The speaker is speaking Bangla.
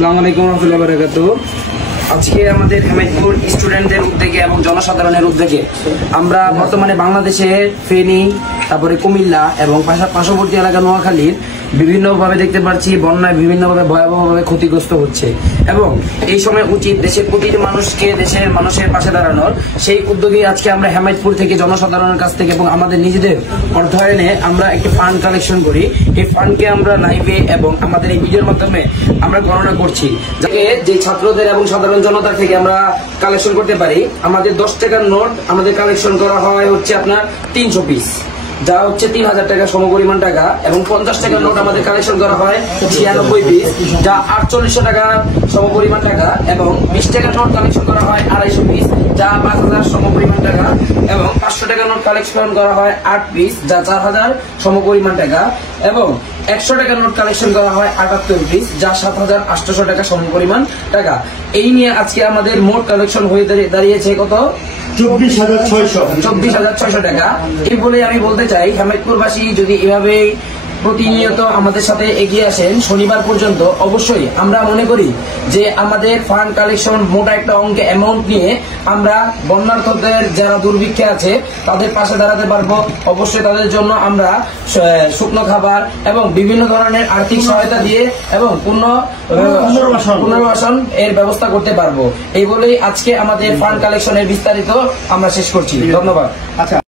আসসালামু আলাইকুম রহমতুল্লাহি ওয়া বারাকাতুহু। আজকে আমাদের হেমায়তপুর স্টুডেন্টদের উদ্যোগে এবং জনসাধারণের উদ্যোগে আমরা বর্তমানে বাংলাদেশের ফেনী, তারপরে কুমিল্লা এবং পার্শ্ববর্তী এলাকা নোয়াখালীর বিভিন্নভাবে দেখতে পাচ্ছি বন্যায় বিভিন্নভাবে ভয়াবহভাবে ক্ষতিগ্রস্ত হচ্ছে এবং এই সময় উচিত দেশের প্রতিটি মানুষকে দেশের মানুষের পাশে দাঁড়ানোর। সেই উদ্যোগে আজকে আমরা হেমায়তপুর থেকে জনসাধারণের কাছ থেকে এবং আমাদের নিজেদের অর্থায়নে আমরা একটি ফান্ড কালেকশন করি। এই ফান্ডকে আমরা লাইভে এবং আমাদের এই ভিডিওর মাধ্যমে আমরা গণনা করছি, যাতে যে ছাত্রদের এবং সাধারণ জনতা থেকে আমরা কালেকশন করতে পারি। আমাদের 10 টাকার নোট আমাদের কালেকশন করা হয় হচ্ছে আপনার 300 পিস, যা হচ্ছে 3000 টাকা সমপরিমাণ টাকা, এবং 50 টাকার নোট আমাদের কালেকশন করা হয় 96 পিস, যা 4800 টাকা সমপরিমাণ টাকা, এবং 20 টাকার নোট কালেকশন করা হয় 250 পিস, যা 5000 সমপরিমাণ টাকা, এবং 500 টাকার নোট কালেকশন করা হয় 8 পিস, যা 4000 সমপরিমাণ টাকা, এবং 100 টাকার নোট কালেকশন করা হয় 78 পিস, যা 7800 টাকা সমপরিমাণ টাকা। এই নিয়ে আজকে আমাদের মোট কালেকশন হয়ে দাঁড়িয়েছে কত? 24,600 টাকা। এই বলে আমি বলতে চাই, হেমায়তপুরবাসী যদি এভাবে প্রতিনিয়ত আমাদের সাথে এগিয়ে আসেন শনিবার পর্যন্ত, অবশ্যই আমরা মনে করি যে আমাদের ফান্ড কালেকশন মোটা একটা অঙ্কে অ্যামাউন্ট নিয়ে আমরা বন্যার্থদের যারা দুর্ভিক্ষে আছে তাদের পাশে দাঁড়াতে পারবো। অবশ্যই তাদের জন্য আমরা শুকনো খাবার এবং বিভিন্ন ধরনের আর্থিক সহায়তা দিয়ে এবং পুনর্বাসন এর ব্যবস্থা করতে পারবো। এই বলেই আজকে আমাদের ফান্ড কালেকশনের বিস্তারিত আমরা শেষ করছি। ধন্যবাদ। আচ্ছা।